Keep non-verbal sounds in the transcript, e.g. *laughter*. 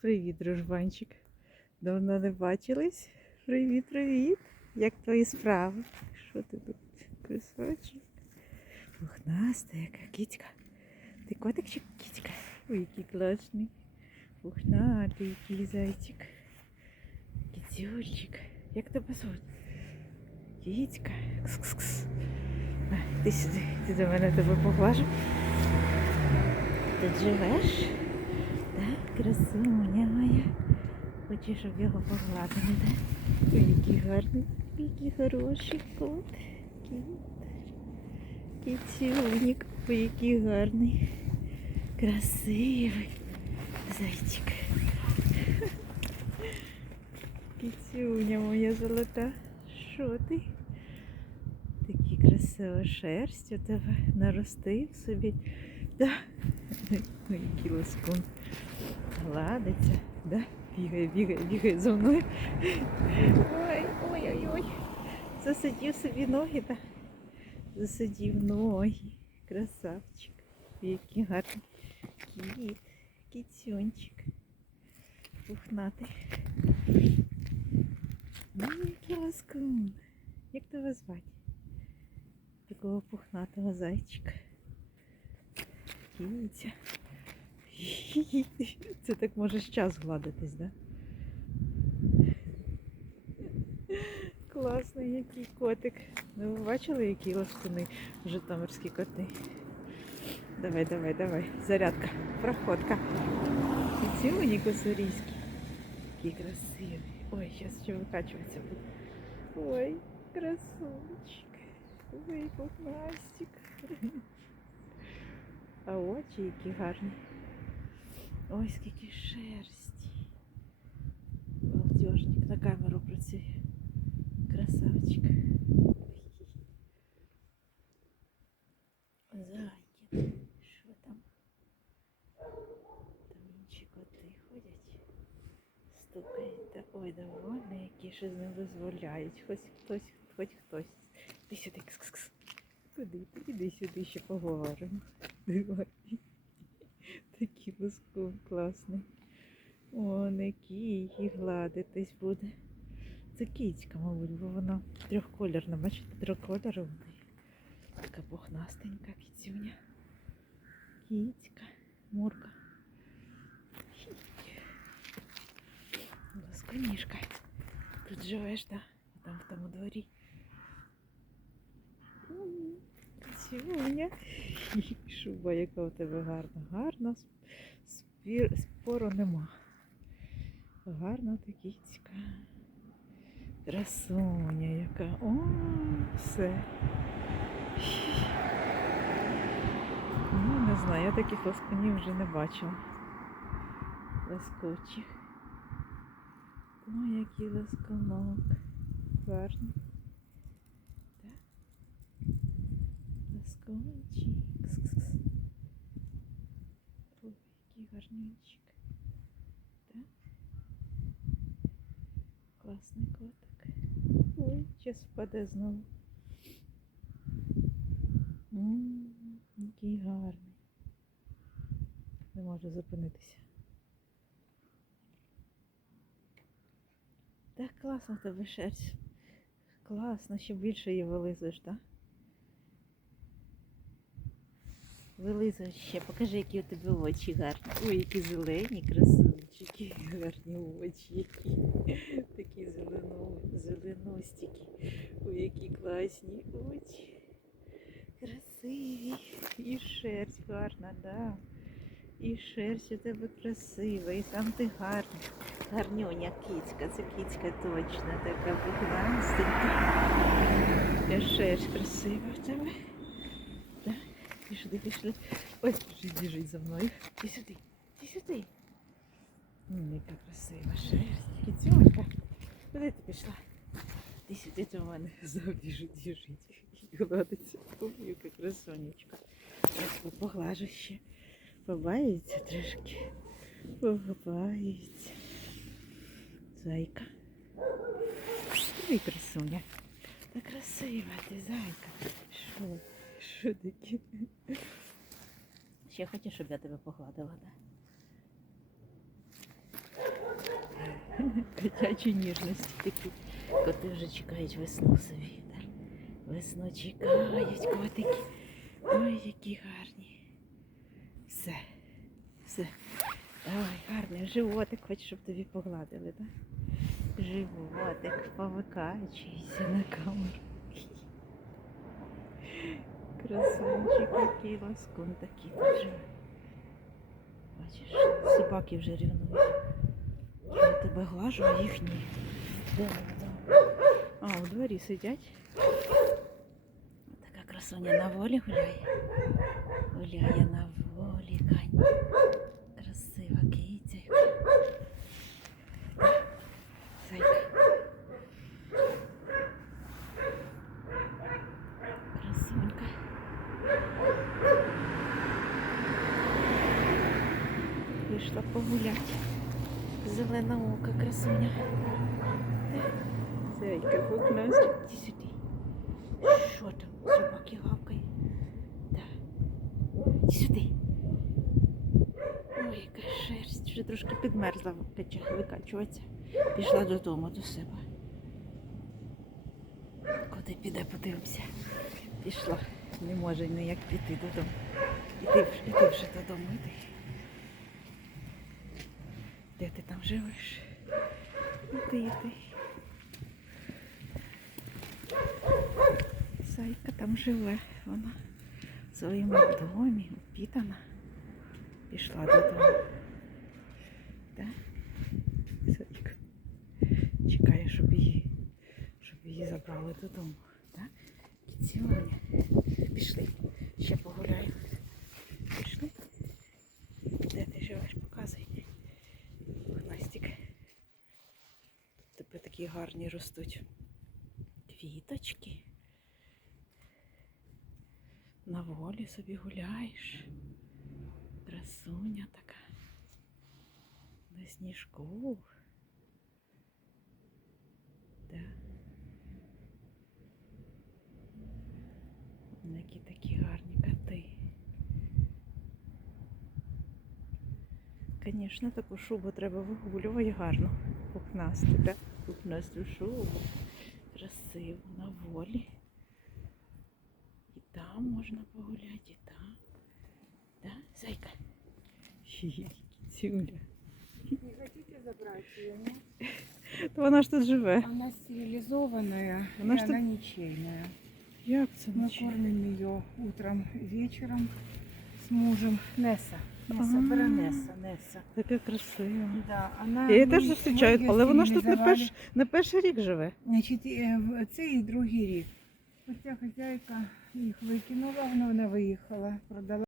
Привіт, дружбанчик. Давно не бачились. Привіт, привіт. Як твої справи? Що ти тут? Красавчик? Пухнаста, яка кітька. Ти котик чи кітька? Ой, який класний. Пухнатий, який зайчик. Кітюльчик. Як тебе звуть? Кітька. Кс-кс-кс. А, Ти сюди, ти до мене тебе поглажу. Тут живеш? Красуня моя. Хочу, щоб його погладили? Ой, який гарний, який хороший кот. Кіт. Кітюнік. Ой, який гарний. Красивий зайчик. Кітюня моя золота. Що ти? Такий красива шерсть у тебе наростив собі. Да. Ой, який лоскун. Гладиться, да? Бігає, бігає, бігає за мною. Ой, ой, ой, ой. Засидів собі ноги, да? Засидів ноги. Красавчик. Який гарний кіт, кіцюнчик. Пухнатий. Ну, який ласкун. Як тебе звати? Такого пухнатого зайчика. Кіця. *laughs* Це так можеш час гладитись, да? Класний який котик. Ну, ви бачили, які ласкуни житомирські коти? Давай, давай, давай. Зарядка, проходка. І ці мені косарійські. Який красивий. Ой, зараз ще викачуватися буде. Ой, красунчик. Ой, пухнастик. *laughs* А очі які гарні. Ой, скільки шерсті. Балдежник на камеру працює. Красавчик. Зайки. Що там? Там інші коти ходять. Стукають. Та ой, довольні, які ще не дозволяють. Хоч хтось, хоч хтось. Ти сюди, кс-кс-кс. Куди ти? Іди сюди ще поговоримо. Давай. Такий лоскун класний. О, не кій, гладитись буде. Це кіцька, мабуть, бо вона трьохкольорна. Бачите, трьохкольорова. Така пухнастенька кіцюня. Кіцька, мурка. Лоскуніжка. Тут живеш, так? Да? Там в тому дворі. Кіцюня. *laughs* Шуба, яка у тебе гарна. Гарна. Спір, спору нема. Гарна та кіцька. Красуня яка. О, все. Ну, не знаю, я таких ласкунів вже не бачила. Ласкучих. Ой, який ласкунок. Гарний. Так. Кс-кс-кс. Ой, який гарнючик. Так. Класний котик. Ой, час впаде знову. Який гарний. Не може зупинитися. Так класно тебе шерсть. Класно, ще більше її вилизуєш, так? Вилизуєш ще, покажи, які у тебе очі гарні. Ой, які зелені, красунчики, гарні очі, які такі зелено, зеленостіки. Ой, які класні очі. Красиві. І шерсть гарна, да. І шерсть у тебе красива, і сам ти гарний. Гарнюня кицька, це кицька точно, така. І шерсть красива в тебе. Пішли, пішли. Ой, біжить, біжить за мною. Ти сюди, ти сюди. М, Яка красива шерсть. Кицюнька. Куди ти пішла? Ти сюди до мене забіжить, біжить. І гладиться. Ой, яка красунечка. Ось поглажу ще. Побається трошки. Побається. Зайка. Ой, красуня. Та красива ти, зайка. Що? Що таке? Ще хочеш, щоб я тебе погладила, да? Котячі ніжності такі. Коти вже чекають весну собі. Да? Весну чекають котики. Ой, які гарні. Все. Все. Давай, гарний животик, хоч щоб тобі погладили, так? Животик повикаючийся на камеру. Красунчик, який ласкун такий тут живе. Бачиш, собаки вже рівнують. Що я тебе глажу, а їх ні. Де вони там? А, у дворі сидять. Така красуня на волі гуляє. Гуляє на волі, Кань. Красива киця. Вийшла погулять. Зелена ока, красуня. Зайка, пухнастик, іди сюди. Що там? Собаки гавкають. Да. Іди сюди. Ой, яка шерсть. Вже трошки підмерзла викачуватися. Пішла додому до себе. Куди піде, подивимося. Пішла. Не може ніяк піти додому. Іди, вже- іди вже додому, іди. Де ти там живеш? Іди, іди. Зайка там живе. Вона в своєму домі, упітана. Пішла додому. Так? Зайка. Чекає, щоб її, щоб її забрали додому. Так? Кіцюня. Пішли. Ще погуляємо. Пішли. Де ти живеш? Показуй. Настік. Тебе такі гарні ростуть. Квіточки. На волі собі гуляєш. Красуня така. На сніжку. Да. Які такі гарні коти. Звісно, таку шубу треба вигулювати гарно. Пухнасту, так? Пухнасту шубу. Красиво на волі. І там можна погуляти, і там. Да, зайка? Кіцюля. Не хотите забрать ее, нет? *laughs* Вона ж тут живе. Она стерилизованная, Она и что- она ничейная. Як це Мы ночі? кормим ее утром и вечером с мужем. Несса. Несса, А. неса. Несса. Таке красиве. Да, она, Я її теж зустрічають, але вона ж тут не, перш, не перший рік живе. Значить, е, це і другий рік. Оця хазяйка їх викинула, вона, вона виїхала, продала.